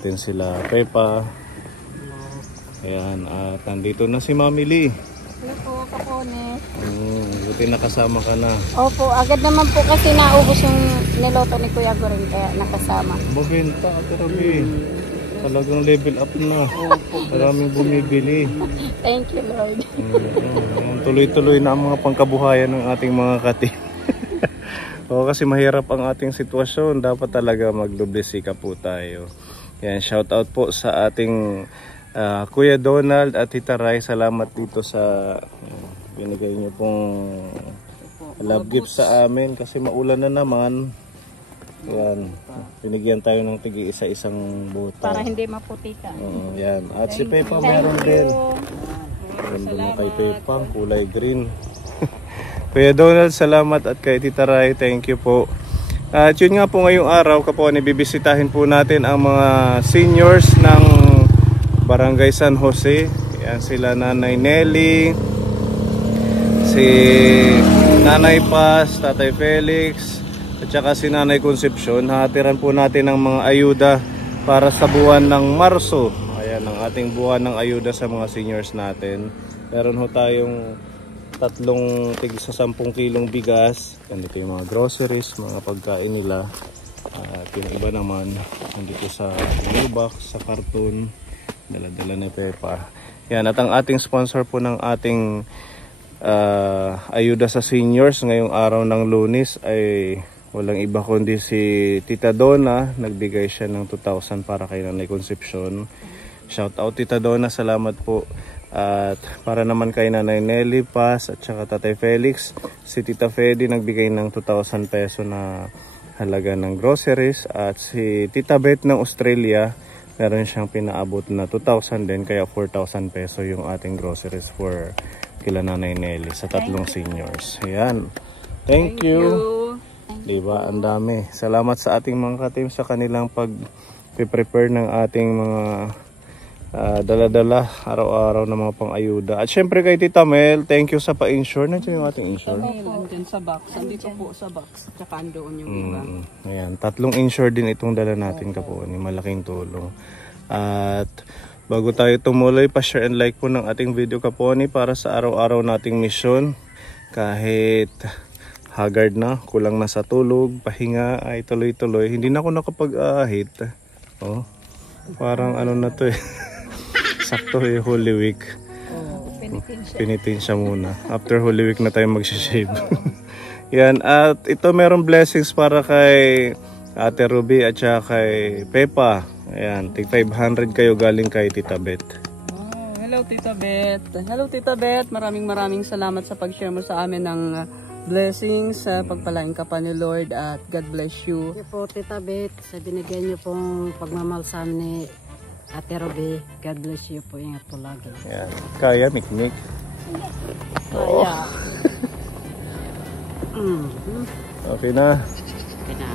natin sila Pepa. Ayan, at nandito na si Mami Lee. Hello po, Kapone. Buti nakasama ka na. Opo, agad naman po kasi naubos yung niloto ni Kuya Gorin kaya nakasama. Mabenta, grabe. Talagang level up na. Maraming bumibili. Thank you, Lord. Tuloy-tuloy na ang mga pangkabuhayan ng ating mga kati. Oo, kasi mahirap ang ating sitwasyon. Dapat talaga magdoble sikap po tayo. Yan, shout out po sa ating Kuya Donald at Tita Rai. Salamat dito sa binigay niyo pong love gift sa amin kasi maulan na naman. Yan, binigyan tayo ng tigi isa-isang buta Para hindi maputikan. Yan, at si Pepa meron din. Ganda na kay Pepa, kulay green. Kuya Donald, salamat, at kay Tita Rai, thank you po. At yun nga po, ngayong araw Kapone, bibisitahin po natin ang mga seniors ng Barangay San Jose. Yan sila Nanay Nelly, si Nanay Paz, Tatay Felix, at saka si Nanay Concepcion. Hatiran po natin ng mga ayuda para sa buwan ng Marso. Ayan ang ating buwan ng ayuda sa mga seniors natin. Meron ho tayong tatlong tig sa 10 kilong bigas. Ganito yung mga groceries, mga pagkain nila. At yung iba naman nandito sa new box, sa karton. Dala-dala ni Pepa. Yan, at ang ating sponsor po ng ating ayuda sa seniors ngayong araw ng Lunes ay walang iba kundi si Tita Donna. Nagbigay siya ng 2,000 para kay Nanay Concepcion. Shout out Tita Donna, salamat po. At para naman kay Nanay Nelly Paz at saka Tatay Felix, si Tita Fedy nagbigay ng 2,000 peso na halaga ng groceries. At si Tita Beth ng Australia, meron siyang pinaabot na 2,000 din, kaya 4,000 peso yung ating groceries for kila Nanay Nelly sa tatlong seniors. Ayan. Thank you. Diba? Ang dami. Salamat sa ating mga ka-team sa kanilang pag-prepare ng ating mga dala-dala araw-araw na mga pang-ayuda. At syempre kay Tita Mel, thank you sa pa-insure. Nandiyan yung ating insure? Nandiyan sa box. Andito po sa box. Tsaka andoon yung iba. Ayan. 3 insure din itong dala natin Kapone. Malaking tulong. At bago tayo tumuloy, pa-share and like po ng ating video Kapone para sa araw-araw nating misyon. Kahit haggard na, kulang na sa tulog, pahinga, ay tuloy-tuloy. Hindi na ako nakapag-ahit. Oh, parang ano na to eh. Sakto eh, Holy Week. Pinitin siya muna. After Holy Week na tayo mag-shave. Yan, at ito merong blessings para kay Ate Ruby at saka kay Pepa. Ayan, tig 500 kayo galing kay Tita Beth. Hello Tita Beth. Hello Tita Beth. Maraming salamat sa pag-share mo sa amin ng blessings. Pagpalain ka pa ni Lord at God bless you. Thank you po Tita Beth sa binigyan niyo pong pagmamahal sa amin ni Ate Ruby. God bless you po. Ingat po lagi. Ayan. Kaya, mikmik. Kaya. Okay na. Okay na.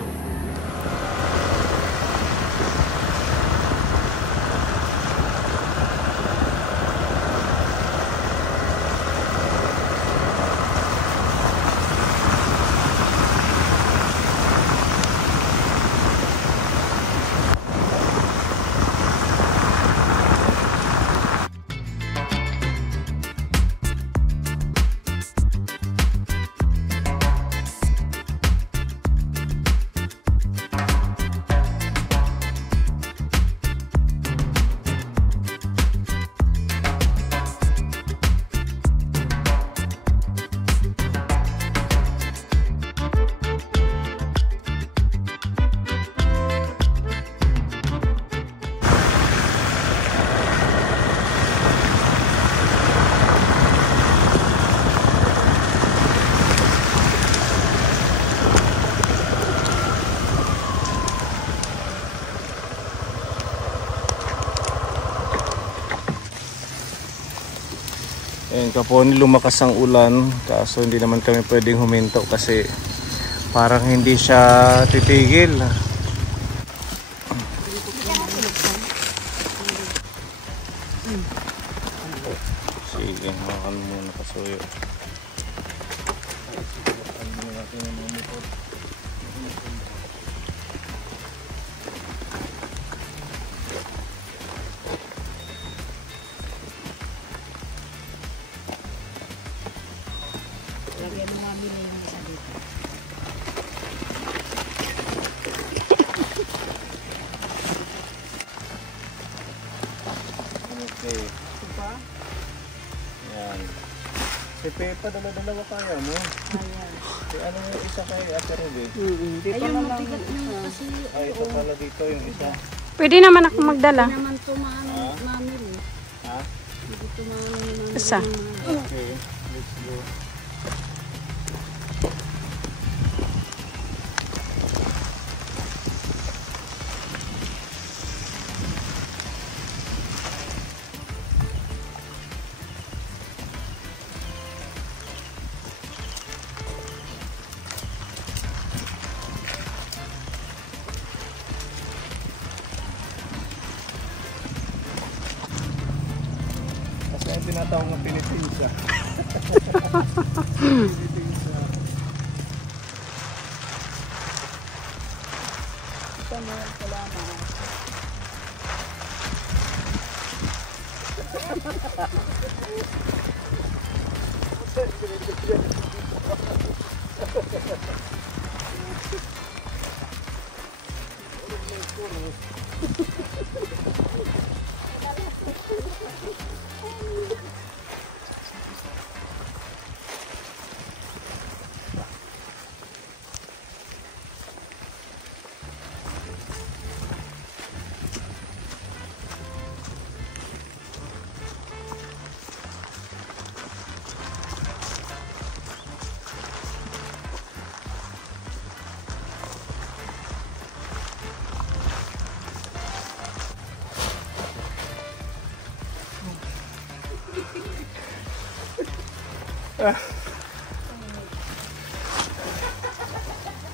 Ayan Kapone, lumakas ang ulan kaso hindi naman kami pwedeng huminto kasi parang hindi siya titigil. Sige, makan muna kasuyo. Lagyan mo mga bili yung isa dito. Okay. Yan. Si Pepa, dala-dalawa kaya mo. Si ano yung isa kay Ate Ruby? Dito Ayun, na lang. mabigat na kasi. Ay, ito pala dito yung isa. Pwede naman ako magdala. Hindi naman tumaano namin eh. Ha? Hindi tumaano namin. Isa. Okay, let's go. Kasi yung tinatawag na Pilipinas.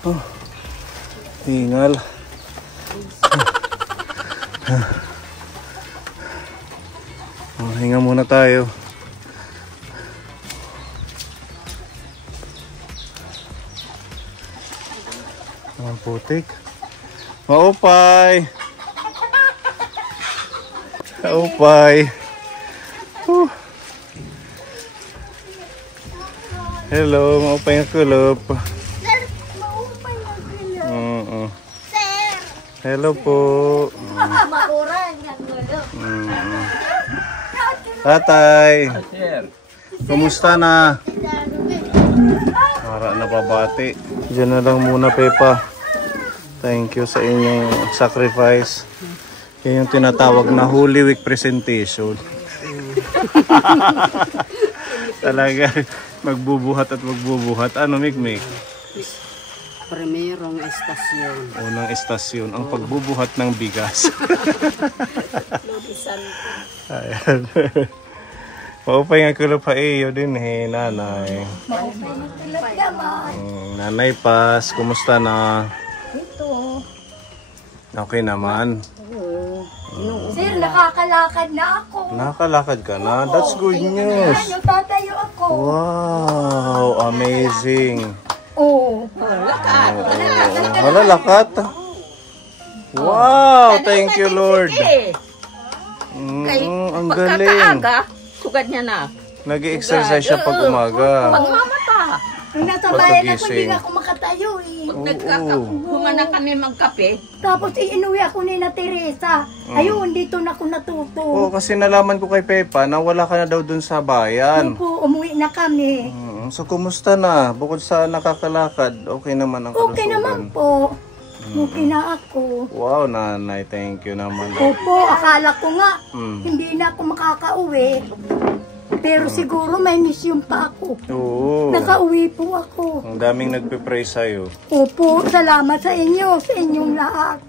Oh, hingal. Oh, hinga muna tayo. Ang putik. Maupay. Maupay. Hello, maupay nga kulop. Hello po. Tatay. Kumusta na? Para nababati. Diyan na lang muna, Pepa. Thank you sa inyong sacrifice. Yan yung tinatawag na Holy Week presentation. Talaga magbubuhat at magbubuhat. Ano, Mikmik? Primerong estasyon. Unang estasyon, ang pagbubuhat ng bigas. Ayan. Maupay nga kulo pa iyo din nanay. Nanay Paz, kumusta na? Ito. Okay naman. Sir, nakakalakad na ako. Nakakalakad ka na? That's good news. Ano, tatayo ako. Wow, amazing. Oo. Malalakat. Wow, thank you Lord. Ang galing. Sugad niya na. Nag-exercise siya pag umaga. Pagmamata. Nung nasa bayan ako, Pagkagising. hindi na ako makatayo eh. Pag humana kami magkape. Tapos inuwi ako ni na Teresa. Ayun, dito na ako natuto. Oo, kasi nalaman ko kay Pepa na wala ka na daw dun sa bayan. Opo, umuwi na kami. So, kumusta na? Bukod sa nakakalakad, okay naman ang kalusugan? Okay naman po. Okay na ako. Wow, nanay, thank you naman. Opo, akala ko nga, Mm. hindi na ako makakauwi. Pero siguro may mission pa ako. Oo. Nakauwi po ako. Ang daming nagpe-pray sa'yo. Opo, salamat sa inyo, sa inyong lahat.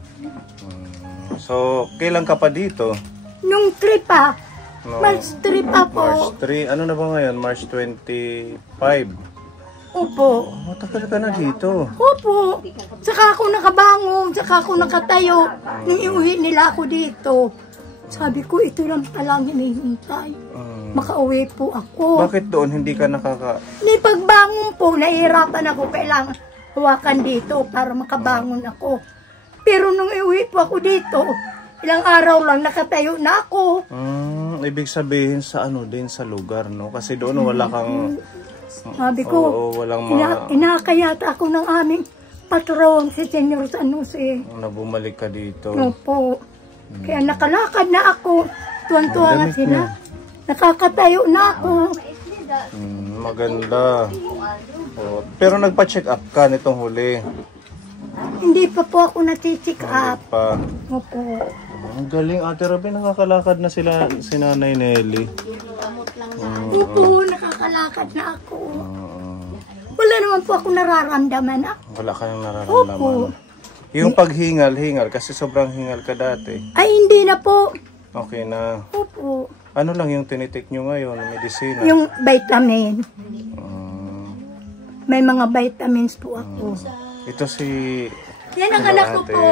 So, kailan ka pa dito? Nung trip pa, No. March trip pa po. March 3. Ano na ba ngayon? March 25. Opo. Matagal ka na dito. Opo. Saka ako nakabangon, saka ako nakatayo. Nung iuwi nila ako dito. Sabi ko, ito lang palang hinihintay. Makauwi po ako. Bakit doon hindi ka Ni pagbangon po, nahihirapan ako. Kailangan hawakan dito para makabangon ako. Pero nung iuwi po ako dito, ilang araw lang nakatayo na ako. Ibig sabihin sa ano din sa lugar, no? Kasi doon wala kang Sabi ko, Oo, walang inakayata ako ng aming patron, si Senyor San Jose. na bumalik ka dito. Opo. Kaya nakalakad na ako. Tuwan-tuwa nga sila. Nakakatayo na ako. Maganda. Oh, pero nagpa-check up ka nitong huli. Hindi pa po ako nati-check up. Pa. Opo. Ang galing, Ate Robin, nakakalakad na si Nanay Nelly. Opo, nakakalakad na ako. Wala naman po ako nararamdaman. Wala kang Opo. nararamdaman. Yung paghingal kasi sobrang hingal ka dati. Ay, hindi na po. Okay na. Opo. Ano lang yung tinitik nyo ngayon, medisina? Yung vitamin. May mga vitamins po ako. Ito si Yan ang anak ko ate. po.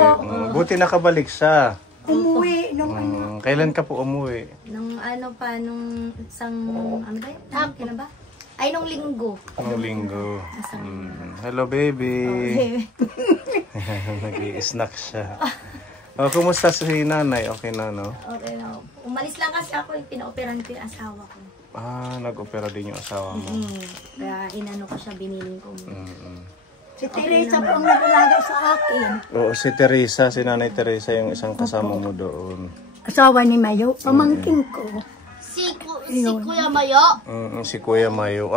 Buti nakabalik siya. Umuwi nung Kailan ka po umuwi? Nung nung isang, ano ba yun? Kailan ba? Ay, nung linggo. Nung linggo. Hello, baby. Nag-i-snack siya. Oh, kumusta si nanay? Okay na, no? Okay na. Umalis lang kasi ako, pinaoperan ko yung asawa ko. Nag-opera din yung asawa mo. Kaya inano ko siya, biniling ko. si Teresa po ang naglalagay sa akin. Oo, si Teresa, si nanay Teresa yung isang kasama mo doon. Asawa ni Mayo, pamangking ko. Si Kuya Mayo. Si Kuya Mayo,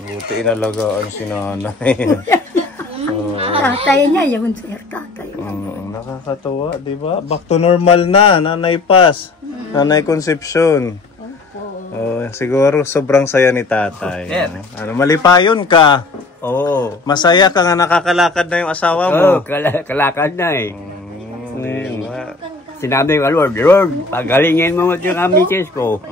buti inalagaan si nanay. Tatay niya yun, sir, tatay. Nakakatawa, di ba? Back to normal na, Nanay Paz, Nanay Concepcion. Siguro sobrang saya ni tatay. Malipayon ka. Oo. Masaya ka nga nakakalakad na yung asawa mo. Oo, kalakad na eh. Sinabi ko, Lord, pagalingin mo ito ang misis ko.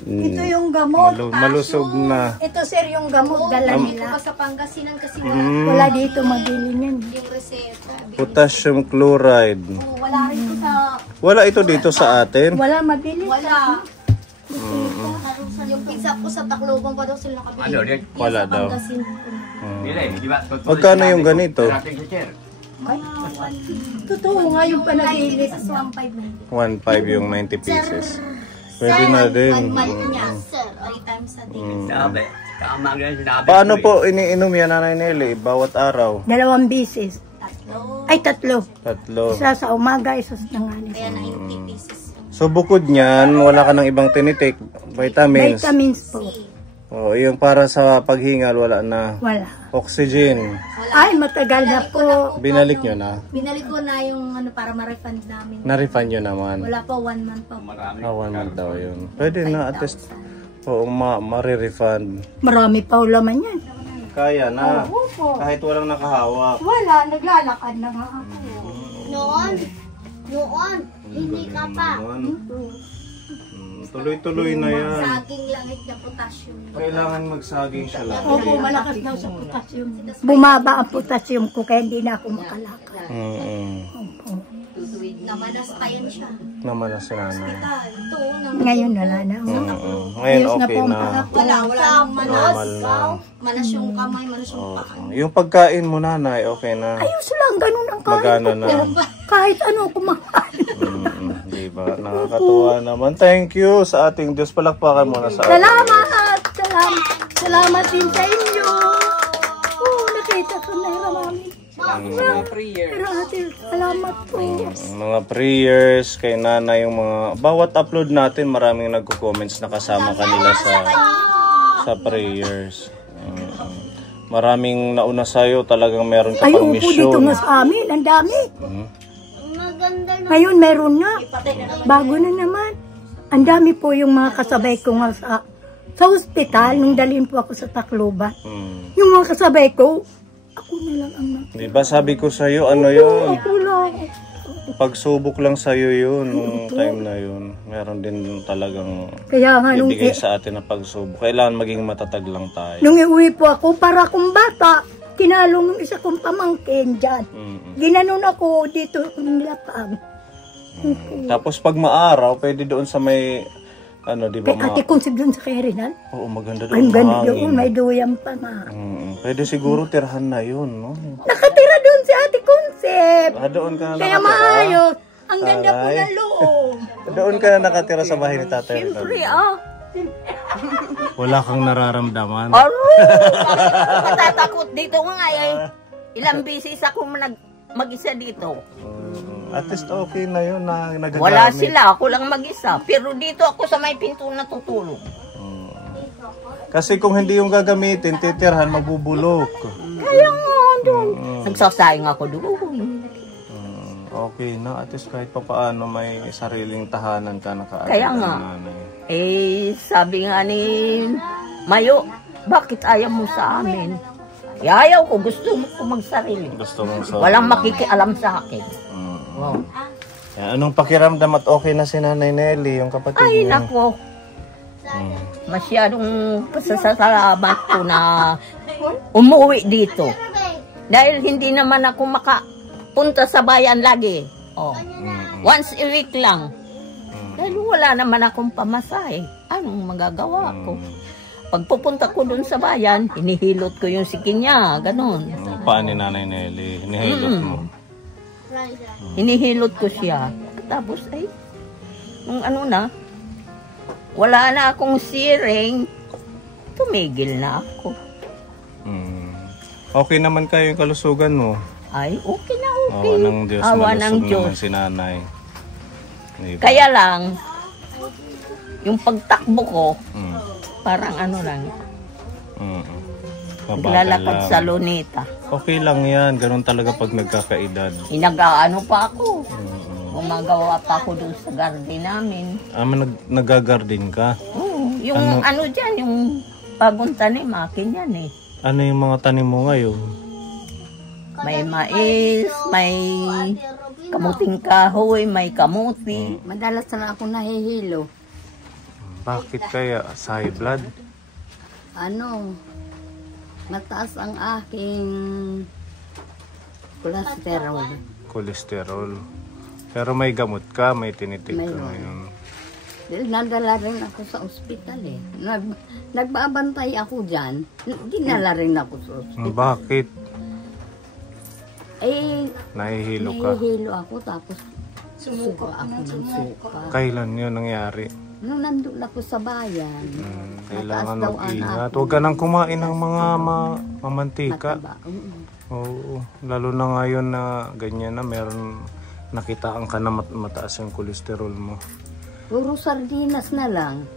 Ito yung gamot. Malusog na. Ito, sir, yung gamot dala nila. Sa Pangasinan kasi Wala dito mabili niyan. yung reseta. Potassium chloride. Wala rin ko sa... Wala ito dito sa atin. Wala mabili. Wala. Yung pizza ko sa Tacloban pa daw sila nakabili. Ano, Red? Wala daw. Di ba? Magkano yung ganito? Totoo nga yung panagilit. 1.5 yung 90 pieces. Pwede na din. Sir, 3 times a day. Sabi. Tama nga sinabi. Paano po iniinom yan, Nanay Nelly? Bawat araw? 2 bisis. Ay, 3. 3. Isa sa umaga, isa sa tanghali. Kaya 90 pieces. So bukod niyan, wala ka ng ibang tinitik, vitamins. Vitamins po. Yung para sa paghingal, wala na. Wala. Oxygen. Ay, matagal na po. Binalik nyo na. Binalik ko na yung para ma-refund namin. Na-refund nyo naman. Wala pa, 1 month pa. 1 month daw yun. Pwede na at least. Ma-refund. Marami pa laman yan. Kaya na. Kahit walang nakahawak. Wala, naglalakad na nga ako. Noon, hindi ka pa. Tuloy-tuloy na yan. Saging langit na potassium. Kailangan magsaging siya lang. Opo, malakas daw sa potassium. Bumaba ang potassium ko kaya hindi na ako makalakad. Opo. Namanas pa yan siya. Naman si nanay. Ito, Ngayon wala na. Ngayon okay na. wala nang manas. Normal na. Manas yung kamay, manas yung paa. Yung pagkain mo, nanay, okay na. Ayos lang, ganun ang kain Magana ko na. po. Kahit ano kumain. Diba? Nakakatuwa naman. Thank you sa ating Diyos. Palakpakan mo na sa ating Salamat! Salamat din sa inyo. Nakita ko na namin. Pero ate, salamat po. mga prayers kay nanay, yung mga bawat upload natin, maraming nagko-comments na kasama kanila sa prayers. Maraming nauna sa'yo, talagang meron ka Ay, pang upo dito mission. nga sa amin. Ang dami. Ngayon meron na. Bago na naman. Ang dami po yung mga kasabay ko nga sa hospital nung dalhin po ako sa Tacloban. Yung mga kasabay ko, ako na lang ang Diba sabi ko sa'yo, ano yun? Ako lang. Pagsubok lang sa'yo yun, nung time na yun. Meron din talagang Kaya nga nung, bibigay sa atin na pagsubok. Kailangan maging matatag lang tayo. nung iuwi po ako, para akong bata, kinalong ng isa kong pamangkin dyan. Ginanon ako dito ng lapag. Tapos pag maaraw, pwede doon sa may, ano, di ba? Kay ate kong doon sa Kerinan. Oo, maganda Ay, doon. ganda Mahangin. doon, may duyan pa nga. Pwede siguro tirhan na yun, no? Nakatira doon si ate Concept. Doon ka na Kaya nakatira. maayos. Ang ganda po Aray. ng loob. Doon ka na nakatira sa bahay ni Tatay Rinaldo. Wala kang nararamdaman. Matatakot dito nga eh. Ilang bisis ako mag-isa dito. At least okay na yun na nagagamit. Wala sila, ako lang mag-isa. Pero dito ako sa may pinto natutulog. Kasi kung hindi yung gagamitin, titirhan, mabubulok. Kaya nga doon. Nagsasayang ako doon. Okay na, at least kahit pa paano may sariling tahanan ka nakaagad. Kaya nga. Sabi nga ni Mayo, bakit ayaw mo sa amin? Ayaw ko, gusto mo ko magsarili. Gusto mong sa... Walang makikialam sa akin. Wow. Anong pakiramdam at okay na si Nanay Nelly, yung kapatid Ay, niya? nako. Masyadong pasasalamat ko na umuwi dito. Dahil hindi naman ako makapunta sa bayan lagi. Once a week lang. Dahil wala naman akong pamasahe. Anong magagawa ko? Pag pupunta ko dun sa bayan, hinihilot ko yung sikin niya. Ganon. Paano ni Nanay Nelly? Hinihilot mo? Hinihilot ko siya. Tapos ay, nung ano na, wala na akong siring, tumigil na ako. Okay naman kayo yung kalusugan mo? Ay, okay na okay. Awa ng Diyos, Awa ng malusog Diyos. naman si Nanay. Diba? Kaya lang, yung pagtakbo ko, parang ano lang, naglalakad sa luneta. Okay lang yan, ganun talaga pag nagkakaedad. Inagaano pa ako. Gumagawa pa ako doon sa garden namin. Nag-garden ka? Oo, yung ano dyan, yung bagong tanim, akin yan eh. Ano yung mga tanim mo ngayon? May mais, may kamuting kahoy, may kamuti. Madalas na ako nahihilo. Bakit kaya? Sa high blood? Ano, mataas ang aking cholesterol. Cholesterol. Pero may gamot ka, may tinitik ka Mayroon. ngayon. Dahil nadala rin ako sa ospital eh. Nagbabantay ako dyan, dinala rin ako sa ospital. Bakit? Eh, Nahihilo ka? nahihilo ako tapos sumuka ako ng suka. Kailan yun nangyari? Nung nandun ako sa bayan, Kailangan mataas daw mag-ingat. anak. Huwag ka nang kumain ng mga mamantika. mataba. Oo. Lalo na ngayon na ganyan na meron nakitaan ka na mataas yung kolesterol mo. Puro sardinas na lang.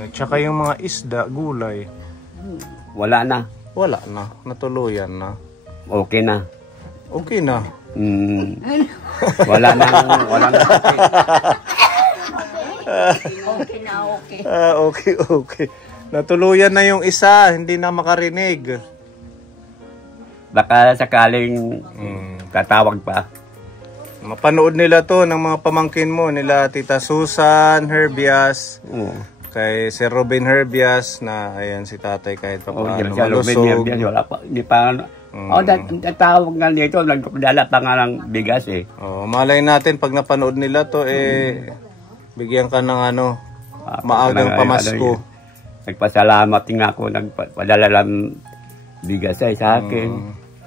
At saka yung mga isda, gulay, Wala na. wala na. Natuluyan na. Okay na. Okay na. Wala na. Wala na. Okay na okay. Okay. Natuluyan na yung isa, hindi na makarinig. Baka sakaling tatawag pa. Mapanood nila to ng mga pamangkin mo, nila Tita Susan Herbias, kay si Robin Herbias, na ayan si tatay kahit pa paano malusog. Wala pa. Hindi pa. Tatawag nga dito. Nagpadala pa nga ng bigas eh. Malay natin pag napanood nila to, bigyan ka ng maagang pamasko. Nagpasalamat nga ako. Nagpadala lang bigas eh sa akin.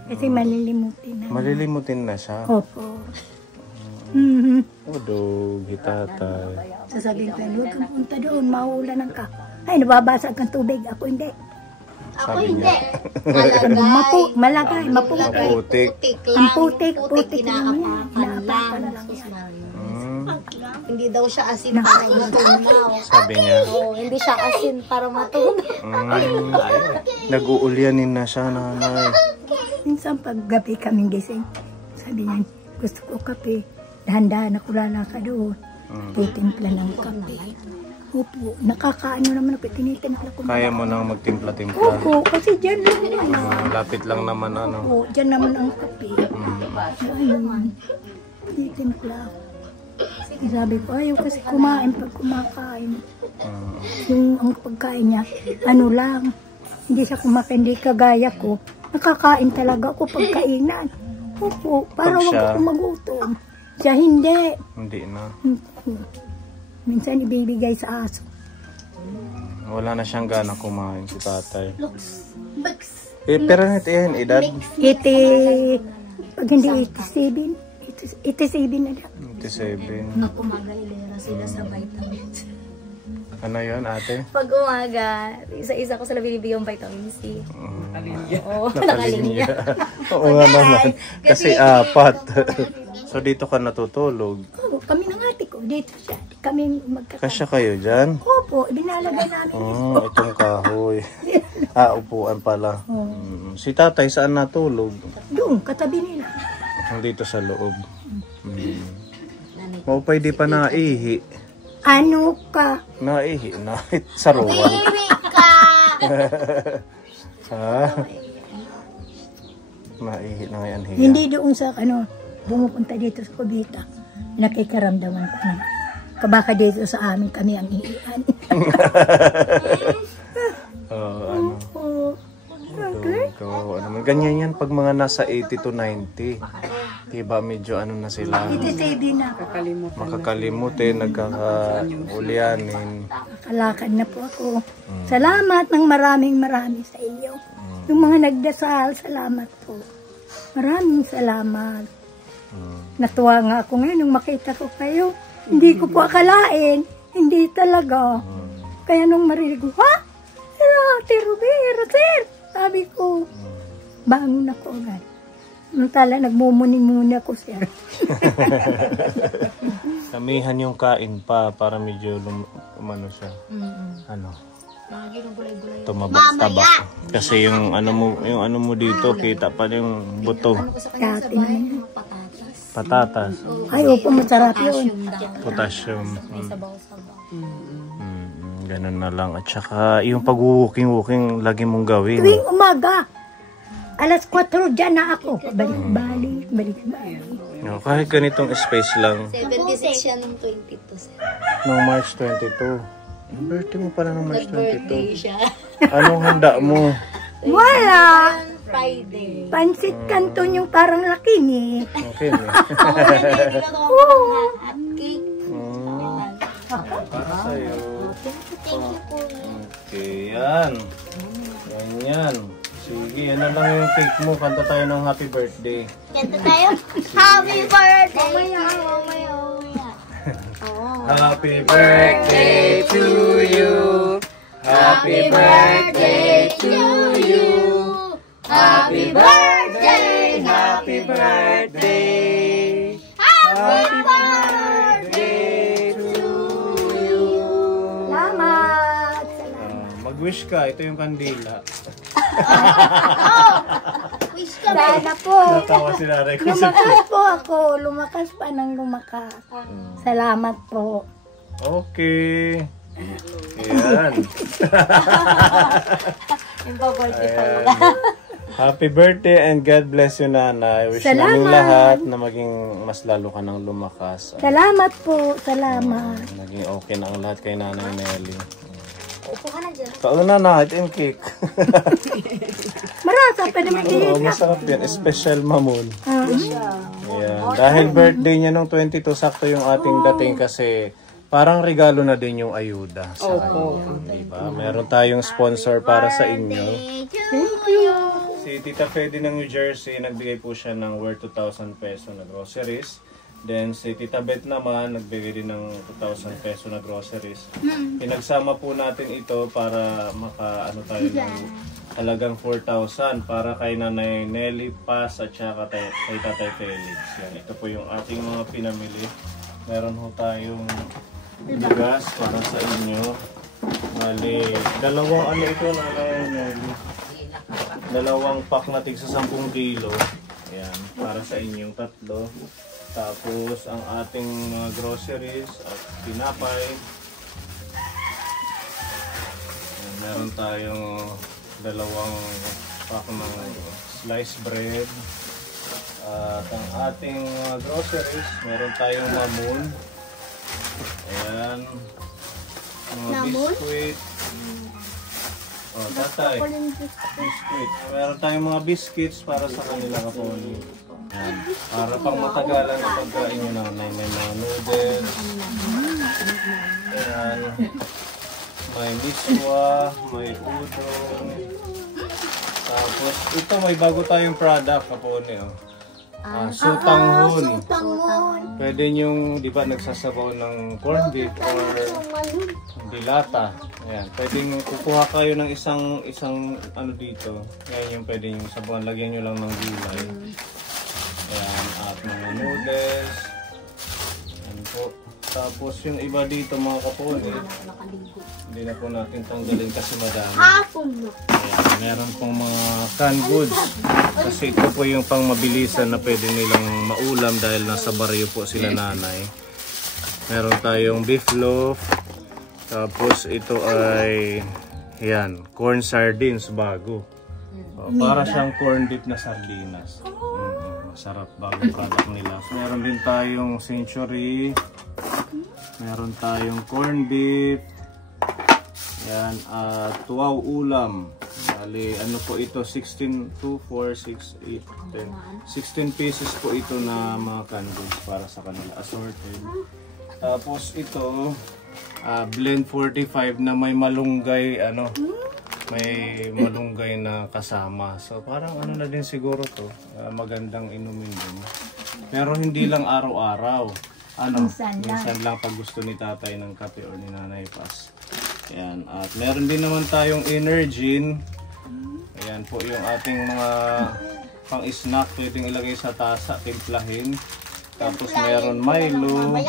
Kasi malilimutin na. Malilimutin na siya. Opo. Dog, tatay. Sasabihin ko, huwag kang punta doon, mauulan ka. Ay, nababasag kang tubig. Ako hindi. Ako hindi. Malagay, Maputik. Ang putik lang yan. Inaapakan lang. Hindi daw siya asin para matunaw. Sabi niya. Hindi siya asin para matunaw. Nag-uulyanin na siya, nanay. Minsan pag gabi kaming gising, sabi niya, gusto ko kape. Dahan-dahan ako lalakad doon. Titimpla ng kape. Opo, nakakaano naman ako, tinitimpla ko. Kaya mo nang magtimpla-timpla. Opo, kasi dyan lang naman. Lapit lang naman Opo, dyan naman ang kape. Ayun, titimpla ako. Sabi ko, ayaw kasi kumain pag kumakain. Yung ang pagkain niya, ano lang, hindi siya kumakain, hindi kagaya ko. Nakakain talaga ako pagkainan. Opo, para Pag wag siya- ako magutom. Siya hindi. Hindi na. Minsan ibibigay sa aso. Wala na siyang gana kumain si tatay. Pero nito yan, edad? Pag hindi 87 na lang. 87. Ako magailera sila sa vitamins. Ano yun, ate? Pag umaga, isa-isa ko sila binibigyan vitamin C. Oo, Nakalinya. Oo nga naman. Kasi apat. So dito ka natutulog. Oo, kami ng ate ko, dito siya. Kami magkakasya. Kasya kayo dyan? Opo, binalagay namin. Oh, itong kahoy. Upuan pala. Si tatay saan natulog? Doon, katabi nila. Dito sa loob. O pwede pa naihi. Ano ka? Naihi na. Saruan. Ha? Naihi na yan. Hiya. Hindi doon sa bumupunta dito sa Cubita. Nakikaramdaman ko na. Kabaka dito sa amin kami ang iihan. Ano? Oo. Okay. Kawawa naman. Ganyan yan pag mga nasa 80 to 90. Diba medyo ano na sila. Iti-TV na. Makakalimutin, nagkakaulyanin. Kalakad na po ako. Salamat ng maraming sa inyo. Yung mga nagdasal, salamat po. Maraming salamat. Natuwa nga ako ngayon nung makita ko kayo. Hindi ko po akalain. Hindi talaga. Kaya nung marinig ko, ha? Ate Rubira, sir. Sabi ko, bangon ako agad. Tala, nagmumuni-muni ako, sir. Samihan yung kain pa para medyo umano siya. Ano? Tumaba-taba. Kasi yung ano mo dito, kita pa yung buto. Dati naman. Patatas. Ay, opo, masarap yun. Potassium. Ganun na lang. At saka yung pag-walking, lagi mong gawin. Tuwing umaga, alas 4 dyan na ako. Balik-balik. No, kahit ganitong space lang. 76 siya nung 22, sir. Nung March 22. Ang birthday mo pala nung March 22. Siya. Anong handa mo? Wala! Friday. Pansit Canton yung parang laki ni. Okay. Cake. Para sa'yo. Okay, yan. Yan. Sige, yan na lang yung cake mo. Kanta tayo ng happy birthday. Kanta tayo. Happy birthday! Happy birthday to you. Happy birthday to you. Happy birthday, happy birthday. Happy birthday to you. Salamat! Mag-wish ka, ito yung kandila. Wish ka Sana po. Natawa si Nanay ko. Lumakas po ako. Lumakas pa ng lumakas. Salamat po. Okay. Ayan. Ayan. Happy birthday and God bless you, Nanay. Wish namin lahat na maging mas lalo ka ng lumakas. Salamat po. Salamat. Naging okay na ang lahat kay Nanay Nelly. Upo ka na dyan. Kauna na, ito yung cake. Marasa pa naman Oo, din. masarap yan. Special mamon. Ayan. Dahil birthday niya nung 22, sakto yung ating dating kasi parang regalo na din yung ayuda sa kanya. Diba? Meron tayong sponsor para sa inyo. Thank you. Si Tita Fedy ng New Jersey, nagbigay po siya ng worth 2,000 peso na groceries. Then si Tita Beth naman, nagbigay din ng 2,000 peso na groceries. Pinagsama po natin ito para maka-ano tayo ng halagang 4,000 para kay Nanay Nelly Paz at saka kay Tatay Felix. Yan, ito po yung ating mga pinamili. Meron ho tayong bigas para sa inyo. Bali, dalawang ano ito Nanay Nelly. Dalawang pack na tig sa 10 kilo. Ayan, para sa inyong tatlo. Tapos ang ating mga groceries at tinapay. Ayan, meron tayong dalawang pack ng sliced bread. At ang ating mga groceries, meron tayong mamon. Ayan. Mga biskuit. Oh, tatay. Biscuit. Meron tayong mga biscuits para sa kanila kapoli. Para pang matagalan ang pagkain nyo na may mga noodles. Ayan. May miswa, may udon. Tapos ito may bago tayong product kapoli. Oh. sutanghon. Tangon. Pwede nyong, di ba, nagsasabaw ng corned beef or dilata. Ayan, pwedeng kukuha kayo ng isang ano dito. Yan yung pwede nyong sabawan. Lagyan nyo lang ng gulay. Ayan, at mga noodles. Ayan po. Tapos yung iba dito mga kapatid, hindi na po natin tanggalin kasi madami. Ayan, meron pong mga canned goods. Kasi ito po yung pang mabilisan na pwede nilang maulam dahil nasa baryo po sila nanay. Meron tayong beef loaf. Tapos ito ay yan, corn sardines bago. Para siyang corn beef na sardinas. Sarap, bagong product nila. So, meron din tayong century. Meron tayong corn beef. Yan, tuwaw ulam. Bali, ano po ito, 16, 2, 4, 6, 8, 10. 16 pieces po ito na mga canned goods para sa kanila, assorted. Tapos ito, blend 45 na may malunggay, may malunggay na kasama. So parang ano na din siguro to, magandang inumin din. Pero hindi lang araw-araw. Minsan lang pag gusto ni tatay ng kape or ni nanay pas. Ayan. At meron din naman tayong Energin. Ayan po yung ating mga pang-snack. Pwedeng ilagay sa tasa, timplahin. Tapos meron Milo.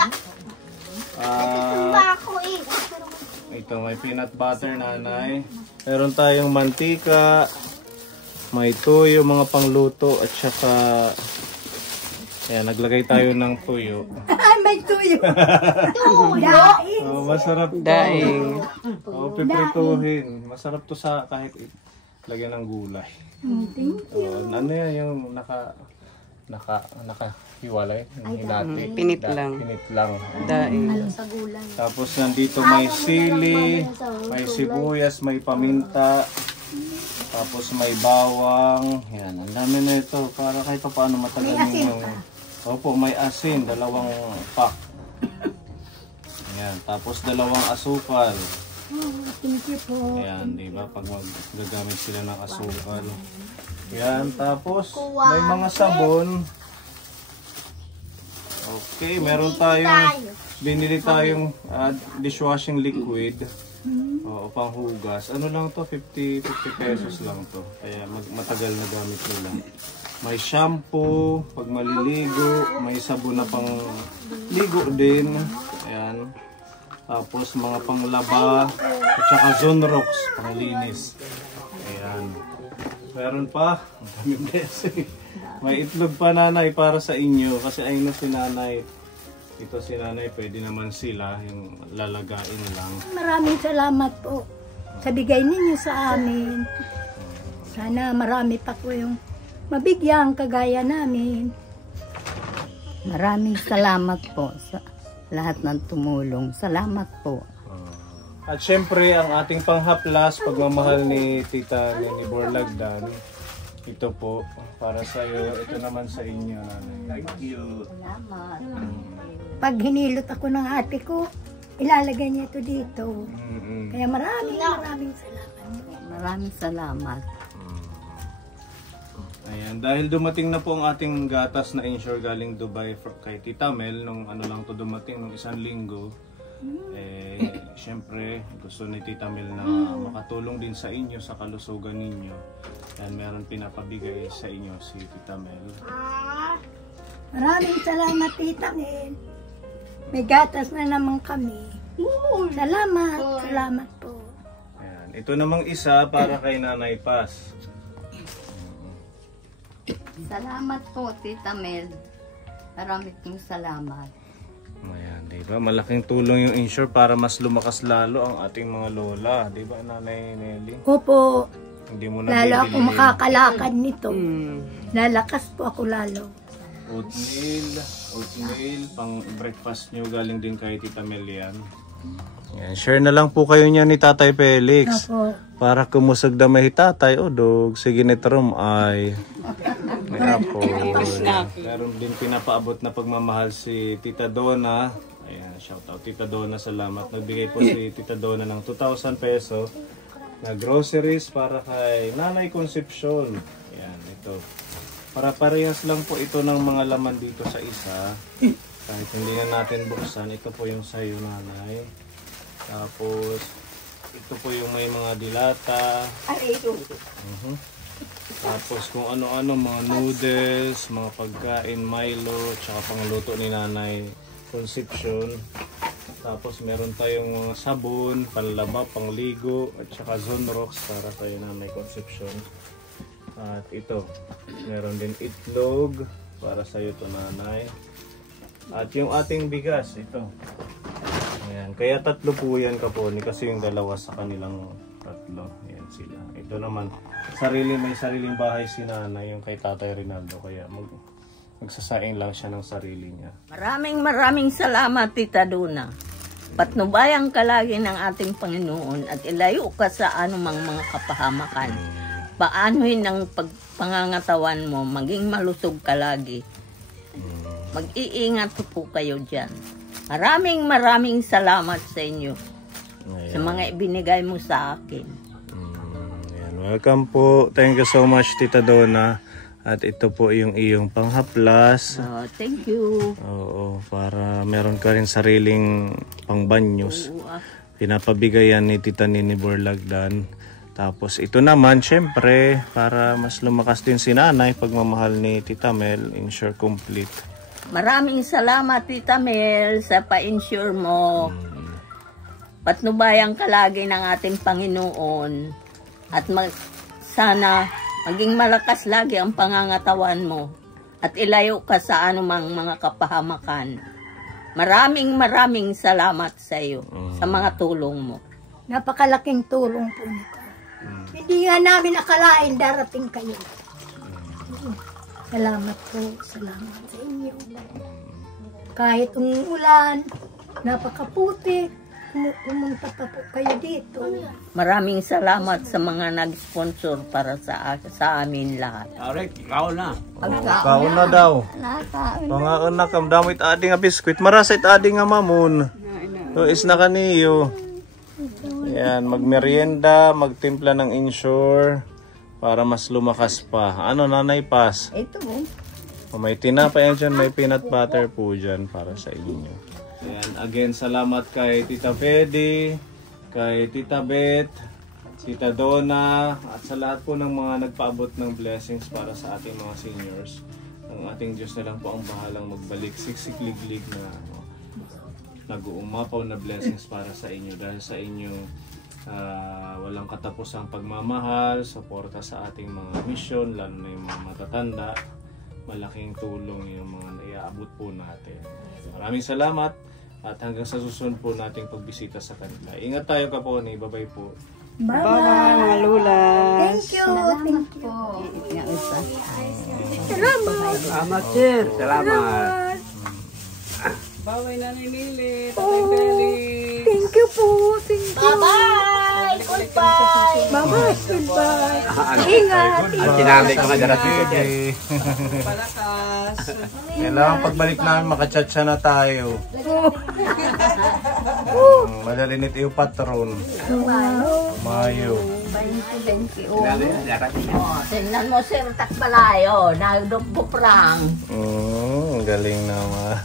Ito, may peanut butter nanay. Meron tayong mantika. May tuyo, mga pangluto. At saka, ayan, naglagay tayo ng tuyo. May tuyo. Masarap to. Daing. Piprituhin. Masarap to sa kahit lagyan ng gulay. Ano yan yung nakahiwalay? Hinati. Pinit lang. Pinit lang. Daing. Tapos nandito may sili, may sibuyas, may paminta. Tapos may bawang. Yan, ang dami na ito. Para kahit paano matagal yung... Opo, may asin, 2 pack. Ayan, tapos 2 asukal. Thank you po. Ayan, di ba? Pag gagamit sila ng asukal. Ayan, tapos may mga sabon. Okay, meron tayong, binili tayong dishwashing liquid. O panghugas. Ano lang to? 50 pesos lang to. Kaya matagal na gamit nila. May shampoo, pag maliligo, may sabon na pang ligo din. Ayan. Tapos mga panglaba, at saka Zonrox, panglinis. Ayan. Meron pa, ang daming beses. May itlog pa nanay para sa inyo. Kasi ayun na si nanay. Ito si nanay, pwede naman sila, yung lalagain lang. Maraming salamat po sa bigay ninyo sa amin. Sana marami pa po yung mabigyan kagaya namin. Maraming salamat po sa lahat ng tumulong. Salamat po. At syempre, ang ating panghaplas, pagmamahal ni Tita ni Borlagdan, ito po, para sa iyo, ito naman sa inyo. Thank you. Salamat. Pag hinilot ako ng ate ko, ilalagay niya ito dito. Kaya maraming salamat. Maraming salamat. Ayan, dahil dumating na po ang ating gatas na insure galing Dubai kay Tita Mel, nung ano lang to dumating, nung 1 linggo, syempre gusto ni Tita Mel na makatulong din sa inyo sa kalusugan ninyo. Ayan, meron pinapabigay sa inyo si Tita Mel. Maraming salamat, Tita Mel. May gatas na naman kami. Salamat po. Ayan, ito namang isa para kay Nanay Paz. Salamat po, Tita Mel. Maraming salamat. Ayan, diba? Malaking tulong yung insure para mas lumakas lalo ang ating mga lola. Diba, Nanay Nelly? Opo. Hindi mo na Lalo ako bibiliin. makakalakad nito. Lalakas po ako lalo. Oatmeal, pang breakfast nyo galing din kay Tita Mel yan. Yan, share na lang po kayo niya ni Tatay Felix. Opo. Para kumusag na may tatay o dog. Sige netrom ay may apple. Meron din pinapaabot na pagmamahal si Tita Donna. Ayan, shout out Tita Donna, salamat. Nagbigay po si Tita Donna ng 2,000 peso na groceries para kay Nanay Concepcion. Ayan, ito. Para-parehas lang po ito ng mga laman dito sa isa. Kahit hindi na natin buksan, ito po yung sayo, nanay. Tapos, ito po yung may mga dilata. Tapos kung ano-ano, mga noodles, mga pagkain, Milo, tsaka pangluto ni nanay, Conception. Tapos meron tayong mga sabon, panlaba, pangligo, at saka Zonrox para tayo nanay, Conception. At ito, meron din itlog para sa iyo to nanay. At yung ating bigas, ito. Ayan, kaya tatlo po yan kaponi kasi yung dalawa sa kanilang tatlo. Ayan sila. Ito naman, may sariling bahay si nanay, yung kay Tatay Rinaldo. Kaya magsasaing lang siya ng sarili niya. Maraming salamat, Tita Dona. Patnubayan ka lagi ng ating Panginoon at ilayo ka sa anumang mga kapahamakan. Paanohin ang pangangatawan mo, maging malusog ka lagi. Mag-iingat po kayo dyan. Maraming salamat sa inyo. Sa mga ibinigay mo sa akin. Ayan, welcome po. Thank you so much, Tita Dona. At ito po yung iyong panghaplas. Thank you. Oo, para meron ka rin sariling pangbanyos. Pinapabigayan ni Tita Nini Borlagdan. Tapos ito naman, syempre, para mas lumakas din si nanay, pagmamahal ni Tita Mel, Insure Complete. Maraming salamat, Tita Mel, sa pa-insure mo. Patnubayan ka lagi ng ating Panginoon. At sana maging malakas lagi ang pangangatawan mo. At ilayo ka sa anumang mga kapahamakan. Maraming salamat sa iyo, sa mga tulong mo. Napakalaking tulong po nito. Hindi nga namin akalain darating kayo. Salamat po. Salamat sa inyo. Kahit umuulan, napakaputi, pumunta pa po kayo dito. Maraming salamat sa mga nag-sponsor para sa amin lahat. Arik, ikaw na. Kaon na daw. Pangaon na kam damit adi nga biskwit. Marasit adi nga mamon. So is na kaniyo. Yan, magmerienda, magtimpla ng Insure para mas lumakas pa. Ano, nanay Pas? Ito mo. May tinapay yan dyan, may peanut butter po dyan para sa inyo. Yan, again, salamat kay Tita Fedy, kay Tita Beth, Tita Dona, at sa lahat po ng mga nagpaabot ng blessings para sa ating mga seniors. Ang ating Diyos na lang po ang bahalang magbalik siksikliglig na nag-uumapaw na blessings para sa inyo dahil sa inyong walang katapusang pagmamahal, suporta sa ating mga mission, lalo na yung mga matatanda. Malaking tulong yung mga naiaabot po natin. Maraming salamat at hanggang sa susunod po nating pagbisita sa kanila. Ingat tayo kaponi, bye-bye po. Bye-bye mga lula. Thank you. Thank you. Salamat, sir. Salamat. Bye-bye Nanay Mili, Tatay Feli. Thank you po. Thank you. Bye-bye! Goodbye! Bye-bye. Goodbye. Ingat. Ang sinamay ko nga darating ko dyan. Palakas. Kailangan pagbalik namin makachat siya na tayo. Madalinit yung patron. Mayo. 2020. Tingnan mo, Sir Takbalayo, nagdubuprang. Galing naman.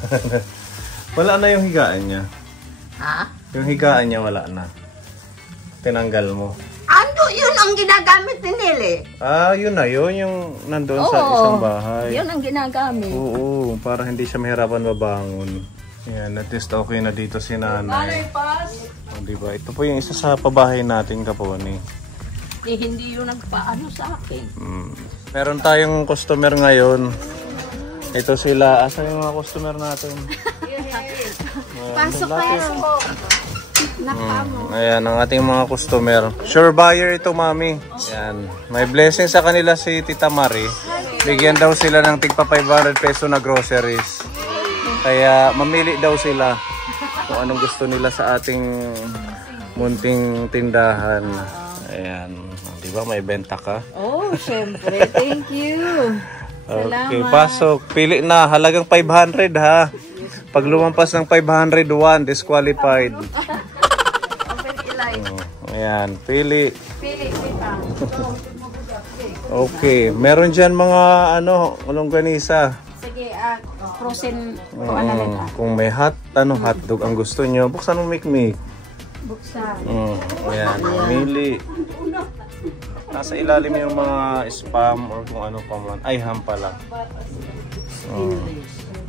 Wala na yung higaan niya. Ha? Yung higaan niya wala na. Tinanggal mo. Ando, yun ang ginagamit ni Nili. Yun na yun. Yung nandoon sa isang bahay. Yun ang ginagamit. Oo, para hindi siya mahirapan mabangon. Yan, at least okay na dito si nanay. Diba? Ito po yung isa sa pabahay natin kaponi. Hindi yun nagpaano sa akin. Meron tayong customer ngayon. Ito sila. Asa yung mga customer natin? Pasok Ayan, ang ating mga customer. Sure buyer ito, mami. Ayan. May blessing sa kanila si Tita Marie. Bigyan daw sila ng tigpa 500 peso na groceries. Kaya mamili daw sila kung anong gusto nila sa ating munting tindahan. Ayan. Di ba may benta ka? Oh, syempre. Thank you. Okay, pasok. Pili na. Halagang 500 ha. Pag lumampas ng 501, disqualified. Ayan, pili. Pili, pita. Okay. Meron dyan mga longganisa. Sige, frozen ko ano Kung may hotdog ang gusto nyo, buksan mo mikmik. buksan. Ayan, mili. Nasa ilalim yung mga spam or kung ano pa man. Ay, ham pala.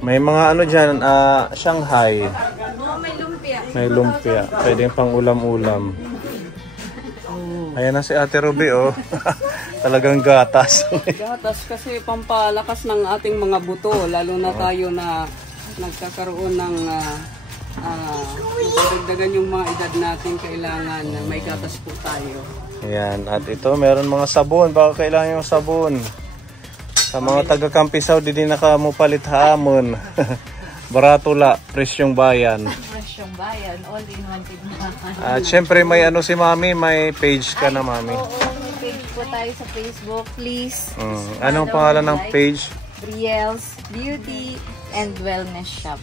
May mga dyan, Shanghai. May lumpia. Pwede pang ulam-ulam. Ayan na si Ate Ruby, oh. Talagang gatas. Gatas kasi pampalakas ng ating mga buto, lalo na tayo na nagkakaroon ng dagdagan yung mga edad natin, kailangan na may gatas po tayo. Ayan, at ito meron mga sabon, baka kailangan yung sabon. Sa mga taga-Kampisaw, di din nakamupalit hamon. Baratula, presyong bayan. Presyong bayan, all in one tignakan. At syempre may si Mami, may page ka na Mami. Oo, may page po tayo sa Facebook. Please. Anong pangalan ng page? Brielle's Beauty and Wellness Shop.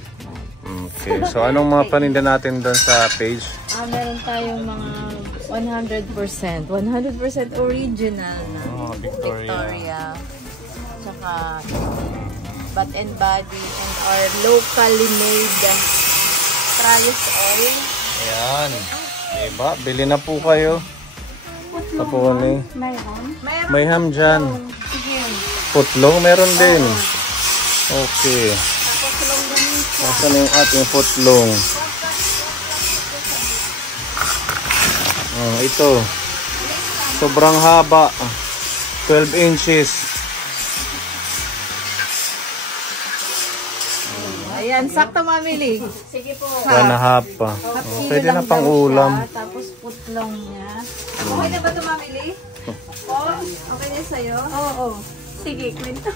Okay, so anong mga paninda natin doon sa page? Meron tayong mga 100% original na Victoria. Tsaka Bath and Body and our locally made Travis oil. Ayan. Diba? Bili na po kayo. Tapos may ham dyan. Putlong meron din. Okay. Nasaan yung ating putlong? Ito. Sobrang haba. 12 inches. Ayan, sakto mamili. Sige po. 1.5 pa. Pwede na pang ulam. Tapos putlong niya. Okay na ba ito mamili? Okay na sa'yo? Oo. Sige, kwento.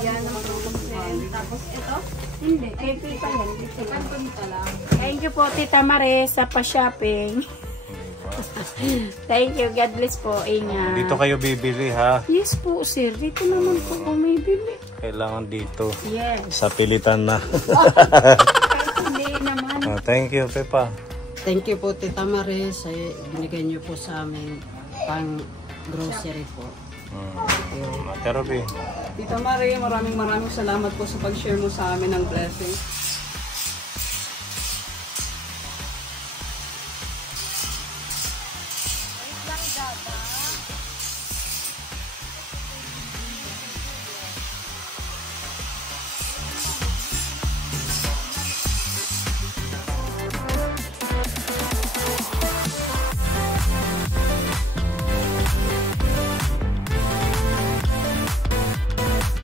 Yan ang tapos ito? Hindi, kay Tita yan. Thank you po, Tita Mare, sa pa-shopping. Thank you. God bless po. Ingat. Dito kayo bibili ha. Yes po, sir. Dito naman po kung may bibili. Kailangan dito. Yes. Sa pilitan na. Hindi naman. Thank you, Pepa. Thank you po, Tita Maris. Binigay niyo po sa amin pang grocery po. Ate Ruby. Tita Marie, maraming salamat po sa pag-share mo sa amin ng blessings.